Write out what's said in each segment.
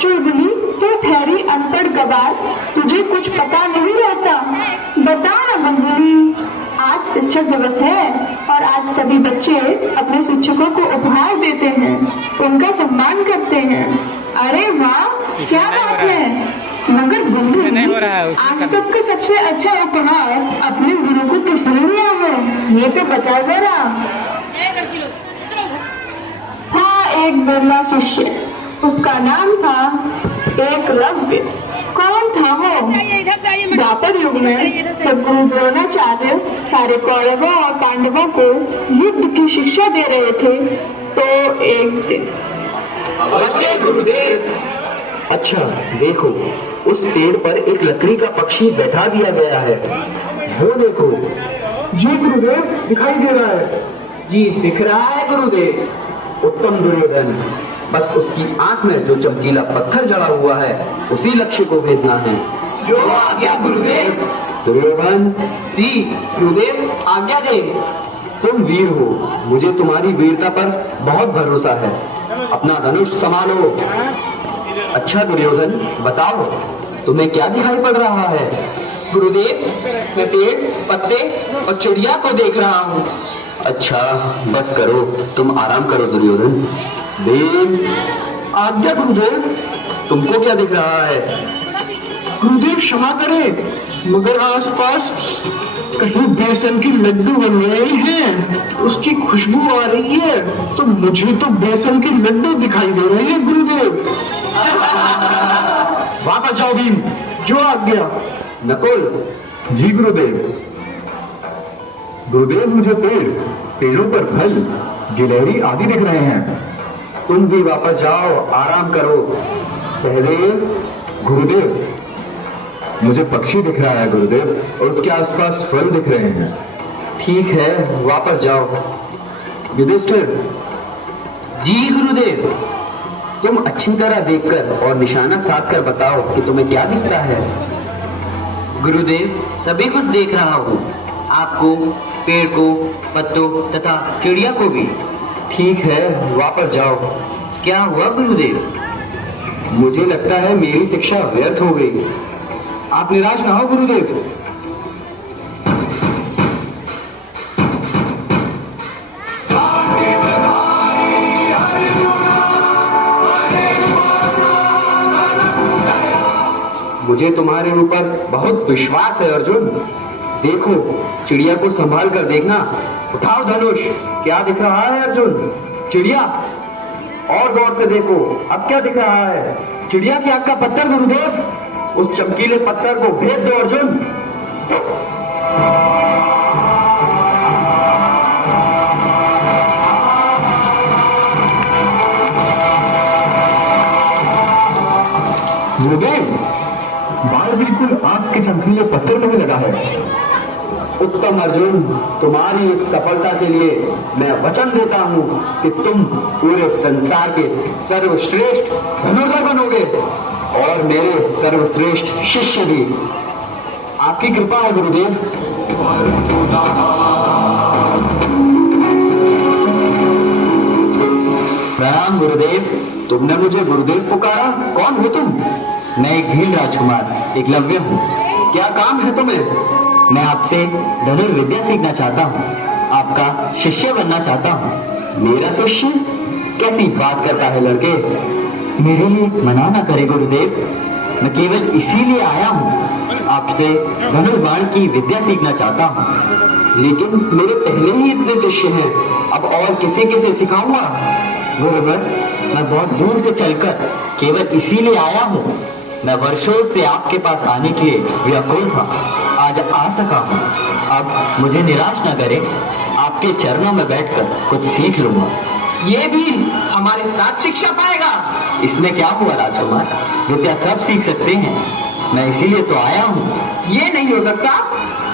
चुलबुली तो ठहरी अनपढ़ गवार, तुझे कुछ पता नहीं रहता, बता ना बुलबुली। आज शिक्षक दिवस है और आज सभी बच्चे अपने शिक्षकों को उपहार देते हैं, उनका सम्मान करते हैं। अरे वाह, क्या बात है। मगर बुलबुली, आज तक का सबसे अच्छा उपहार अपने गुरु को किसने दिया है, ये तो बता जरा। हाँ, एक बिरला शिष्य, उसका नाम था एकलव्य। कौन था वो? द्वापर युग में जब गुरु द्रोणाचार्य सारे कौरवों और पांडवों को युद्ध की शिक्षा दे रहे थे, तो एक दिन। गुरुदेव, अच्छा देखो, उस पेड़ पर एक लकड़ी का पक्षी बैठा दिया गया है, वो देखो। जी गुरुदेव, दिखाई दे रहा है। जी दिख रहा है गुरुदेव। उत्तम दुर्योधन, बस उसकी आंख में जो चमकीला पत्थर जड़ा हुआ है उसी लक्ष्य को भेजना है। जो आज्ञा गुरुदेव। दुर्योधन। जी गुरुदेव, आज्ञा दे। तुम वीर हो, मुझे तुम्हारी वीरता पर बहुत भरोसा है, अपना धनुष संभालो। अच्छा दुर्योधन, बताओ तुम्हें क्या दिखाई पड़ रहा है? गुरुदेव, मैं पेड़, पत्ते और चिड़िया को देख रहा हूँ। अच्छा बस करो, तुम आराम करो दुर्योधन। देव। आज्ञा गुरुदेव। तुमको क्या दिख रहा है? गुरुदेव क्षमा करें, मगर आसपास कहीं बेसन की लड्डू बन रहे हैं, उसकी खुशबू आ रही है, तो मुझे तो बेसन के लड्डू दिखाई दे रहे हैं गुरुदेव। वापस जाओ भीम, जो आज्ञा। नकुल। जी गुरुदेव। गुरुदेव, मुझे पेड़ों पर फल, गिलहरी आदि दिख रहे हैं। तुम भी वापस जाओ, आराम करो। सहदेव। गुरुदेव, मुझे पक्षी दिख रहा है गुरुदेव, और उसके आसपास फल दिख रहे हैं। ठीक है, वापस जाओ। युधिष्ठिर। जी गुरुदेव। तुम अच्छी तरह देखकर और निशाना साध कर बताओ कि तुम्हें क्या दिख रहा है। गुरुदेव, सभी कुछ देख रहा हूँ, आपको, पेड़ को, पत्तों तथा चिड़िया को भी। ठीक है, वापस जाओ। क्या हुआ गुरुदेव? मुझे लगता है मेरी शिक्षा व्यर्थ हो गई। आप निराश ना हो गुरुदेव। मुझे तुम्हारे ऊपर बहुत विश्वास है अर्जुन। देखो, चिड़िया को संभाल कर देखना। उठाओ धनुष। क्या दिख रहा है अर्जुन? चिड़िया। और गौर से देखो, अब क्या दिख रहा है? चिड़िया की आंख का पत्थर गुरुदेव। उस चमकीले पत्थर को भेद दो अर्जुन। गुरुदेव, बाल बिल्कुल आंख के चमकीले पत्थर में भी लगा है। उत्तम अर्जुन, तुम्हारी इस सफलता के लिए मैं वचन देता हूँ कि तुम पूरे संसार के सर्वश्रेष्ठ धनुर्धर बनोगे और मेरे सर्वश्रेष्ठ शिष्य भी। आपकी कृपा है गुरुदेव। प्रणाम गुरुदेव। तुमने मुझे गुरुदेव पुकारा? कौन हो तुम? मैं एक भील राजकुमार एकलव्य हूँ। क्या काम है तुम्हें? मैं आपसे धनुर्विद्या सीखना चाहता हूँ, आपका शिष्य बनना चाहता हूँ। मेरा शिष्य? कैसी बात करता है लड़के? मेरे लिए मना ना करे गुरुदेव, मैं केवल इसीलिए आया हूँ, आपसे धनुर्बाण की विद्या सीखना चाहता हूँ। लेकिन मेरे पहले ही इतने शिष्य हैं, अब और किसे किसे सिखाऊंगा? गुरुवर, मैं बहुत दूर से चलकर केवल इसीलिए आया हूँ। मैं वर्षों से आपके पास आने के लिए व्याकुल था, आज आ सका हूँ। अब मुझे निराश न करें, आपके चरणों में बैठकर कुछ सीख लूंगा। ये भी हमारे साथ शिक्षा पाएगा? इसमें क्या हुआ राजकुमार, विद्या सब सीख सकते हैं, मैं इसीलिए तो आया हूँ। ये नहीं हो सकता,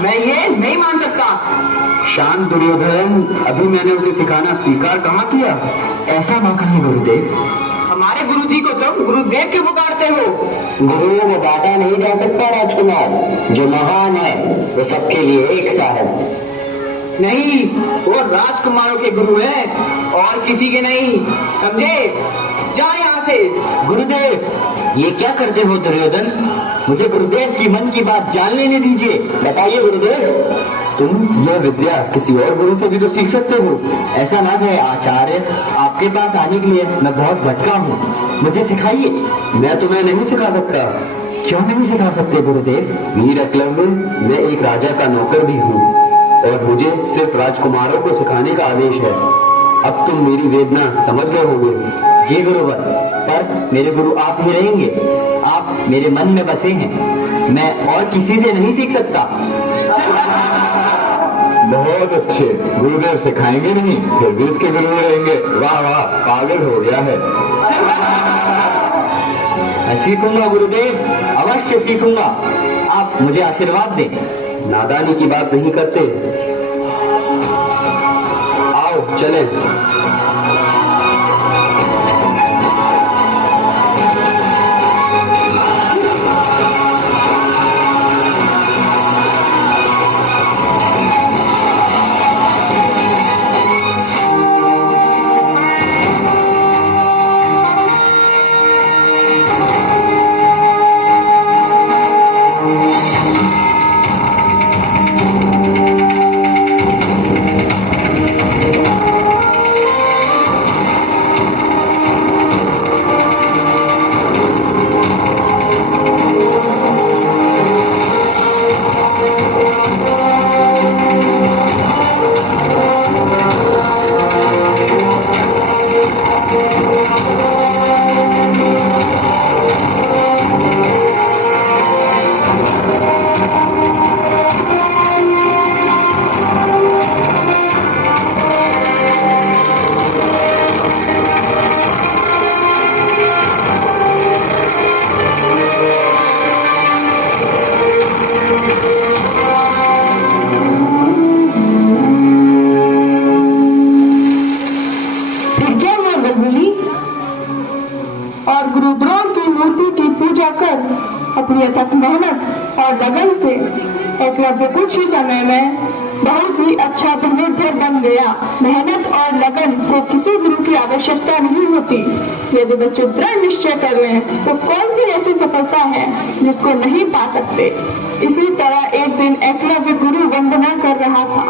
मैं ये नहीं मान सकता। शांत दुर्योधन, अभी मैंने उसे सिखाना स्वीकार कहाँ किया? ऐसा ना कहें गुरुदेव। हमारे गुरुजी को तुम गुरुदेव क्यों पुकारते हो? गुरु वो बांटा नहीं जा सकता राजकुमार, जो महान है वो सबके लिए एक सा है। नहीं, वो राजकुमारों के गुरु हैं और किसी के नहीं, समझे? जा यहाँ यहाँ से। गुरुदेव, ये क्या करते हो दुर्योधन? मुझे गुरुदेव की मन की बात जान लेने दीजिए। बताइए गुरुदेव। तुम यह विद्या किसी और गुरु से भी तो सीख सकते हो। ऐसा ना है आचार्य, आपके पास आने के लिए मैं बहुत भटका हूँ, मुझे सिखाइए। मैं तुम्हें नहीं सिखा सकता। क्यों नहीं सिखा सकते गुरुदेव? वीर एकलव्य, मैं एक राजा का नौकर भी हूँ और मुझे सिर्फ राजकुमारों को सिखाने का आदेश है। अब तुम मेरी वेदना समझ गए होंगे। जी गुरुवर, पर मेरे गुरु आप ही रहेंगे। आप मेरे मन में बसे हैं, मैं और किसी से नहीं सीख सकता। बहुत अच्छे, गुरुदेव सिखाएंगे नहीं, फिर भी इसके गुरु रहेंगे। वाह वाह, पागल हो गया है। मैं सीखूंगा गुरुदेव, अवश्य सीखूंगा। आप मुझे आशीर्वाद दें। नादानी की बात नहीं करते। आओ चलें। और गुरु द्रोण की मूर्ति की पूजा कर अपनी अथक मेहनत और लगन से एकलव्य कुछ ही समय में बहुत ही अच्छा धनुर्धर बन गया। मेहनत और लगन को किसी गुरु की आवश्यकता नहीं होती। यदि बच्चे दृढ़ निश्चय कर लें तो कौन सी ऐसी सफलता है जिसको नहीं पा सकते। इसी तरह एक दिन एकलव्य गुरु वंदना कर रहा था।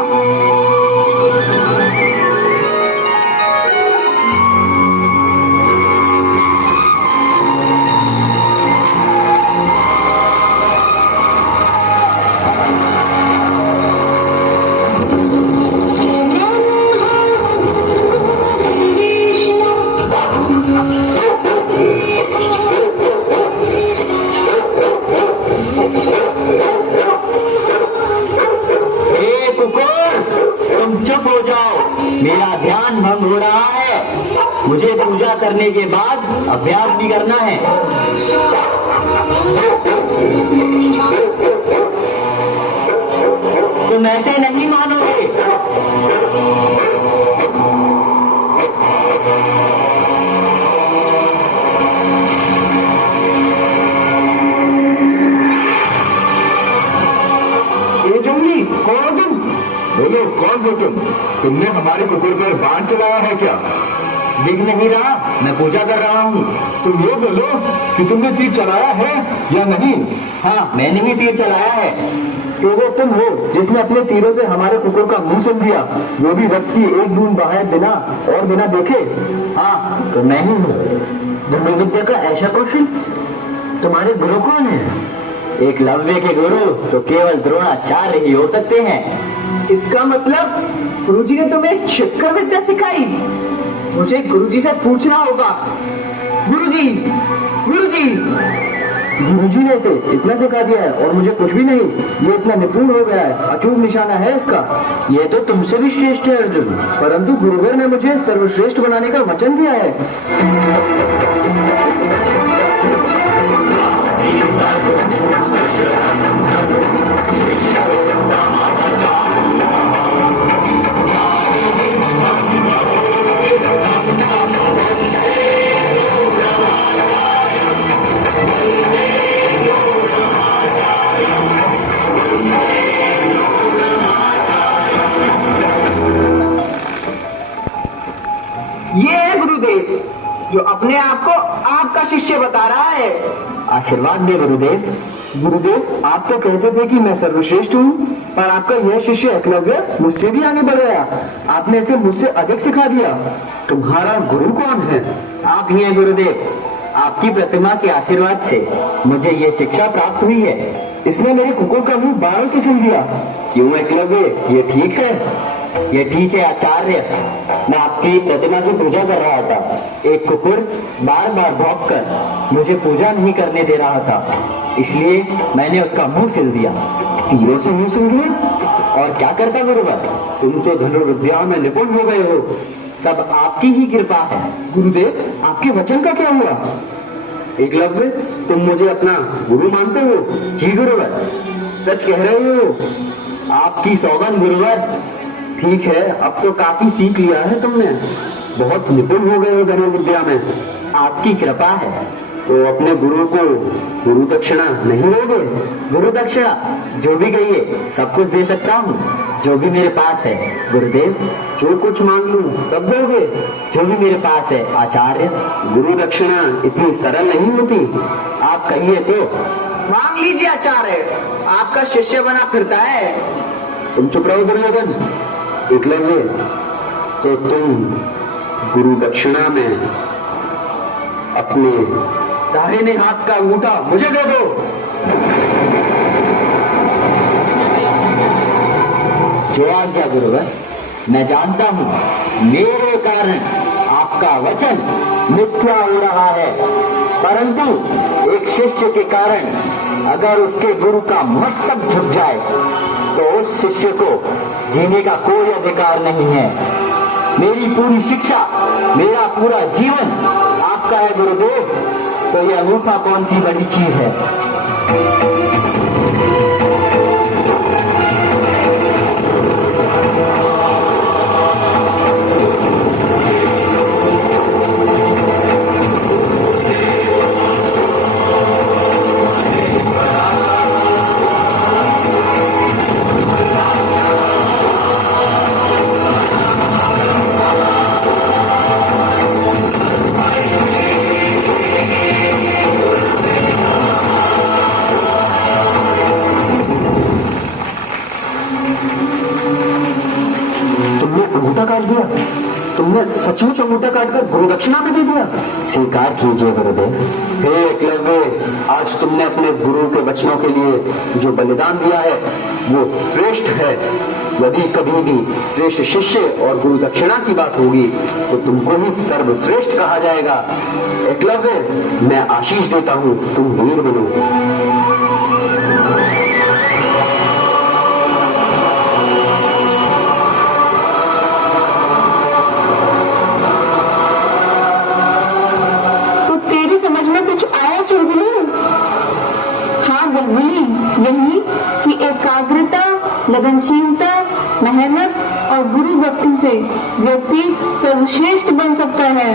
चुप हो जाओ, मेरा ध्यान भंग हो रहा है। मुझे पूजा करने के बाद अभ्यास भी करना है। तुम ऐसे नहीं मानोगे। ये जंगली कौन हो तुम? बोलो, कौन हो तुम? तुमने हमारे कुकुर पर बाण चलाया है क्या? दिख नहीं रहा, मैं पूजा कर रहा हूँ। तुम ये बोलो कि तुमने तीर चलाया है या नहीं? हाँ, मैंने ही तीर चलाया है। तो वो तुम हो जिसने अपने तीरों से हमारे कुकुर का मुंह सुन दिया, वो भी रक्त की एक बूंद बहाए बिना और बिना देखे? हाँ, तो मैं ही हूँ। धनुर्विद्या का ऐसा कौशल? तुम्हारे गुरु कौन है? एकलव्य के गुरु तो केवल द्रोणाचार्य ही हो सकते हैं। इसका मतलब गुरुजी ने तुम्हें छिपकर विद्या सिखाई? मुझे गुरुजी से पूछना होगा। गुरुजी, गुरुजी, गुरुजी ने इसे इतना सिखा दिया है और मुझे कुछ भी नहीं। ये इतना निपुण हो गया है, अचूक निशाना है इसका। ये तो तुमसे भी श्रेष्ठ है अर्जुन, परंतु गुरुवर ने मुझे सर्वश्रेष्ठ बनाने का वचन दिया है। ये है गुरुदेव जो अपने आप को शिष्य बता रहा है। आशीर्वाद दे गुरुदेव। गुरुदेव, आप तो कहते थे कि मैं सर्वश्रेष्ठ हूँ, पर आपका यह शिष्य एकलव्य मुझसे भी आगे बढ़ गया। आपने इसे मुझसे अधिक सिखा दिया। तुम्हारा गुरु कौन है? आप ही हैं गुरुदेव। आपकी प्रतिमा के आशीर्वाद से मुझे ये शिक्षा प्राप्त हुई है। इसने मेरे कुकुर का मुंह बारों से सिल दिया। क्यों एकलव्य, ये ठीक है? ये ठीक है आचार्य। मैं आपकी प्रतिमा की पूजा कर रहा था। एक कुकुर बार बार भौंक कर मुझे पूजा नहीं करने दे रहा था, इसलिए मैंने उसका मुंह सिल दिया। तीरों से मुंह सिल दिया? और क्या करता गुरुवर? तुम तो धनुर्विद्या में निपुण हो गए हो। सब आपकी ही कृपा है। गुरुदेव, आपके वचन का क्या हुआ? एकलव्य, तुम मुझे अपना गुरु मानते हो? जी गुरुवर। सच कह रहे हो? आपकी सौगंध गुरुवर। ठीक है, अब तो काफी सीख लिया है तुमने। बहुत निपुण हो गए हो धनुर्विद्या में। आपकी कृपा है। तो अपने गुरु को गुरु दक्षिणा नहीं दोगे? गुरु दक्षिणा जो भी कहिए सब कुछ दे सकता हूँ, जो भी मेरे पास है गुरुदेव। जो कुछ मांग लूं सब दोगे? जो भी मेरे पास है आचार्य। गुरु दक्षिणा इतनी सरल नहीं होती। आप कहिए तो। मांग लीजिए आचार्य, आपका शिष्य बना फिरता है। तुम चुप रहो दुर्योधन। एकलव्य, तो तुम गुरु दक्षिणा में अपने दाहिने हाथ का अंगूठा मुझे दे दो। जो आज्ञा गुरुवर। मैं जानता हूँ मेरे कारण आपका वचन मिथ्या हो रहा है, परंतु एक शिष्य के कारण अगर उसके गुरु का मस्तक झुक जाए तो उस शिष्य को जीने का कोई अधिकार नहीं है। मेरी पूरी शिक्षा, मेरा पूरा जीवन आपका है गुरुदेव, तो यह अंगूठा कौन सी बड़ी चीज है। अंगूठा काट दिया? तुमने सचमुच अंगूठा काटकर गुरु दक्षिणा में दे दिया? स्वीकार कीजिए गुरुदेव। हे एकलव्य, आज तुमने अपने गुरु के वचनों के लिए जो बलिदान दिया है वो श्रेष्ठ है। यदि कभी भी श्रेष्ठ शिष्य और गुरु दक्षिणा की बात होगी तो तुमको ही सर्वश्रेष्ठ कहा जाएगा। एकलव्य, मैं आशीष देता हूँ, तुम वीर बनो। यही कि एकाग्रता, लगनशीलता, मेहनत और गुरु भक्ति से व्यक्ति सर्वश्रेष्ठ बन सकता है।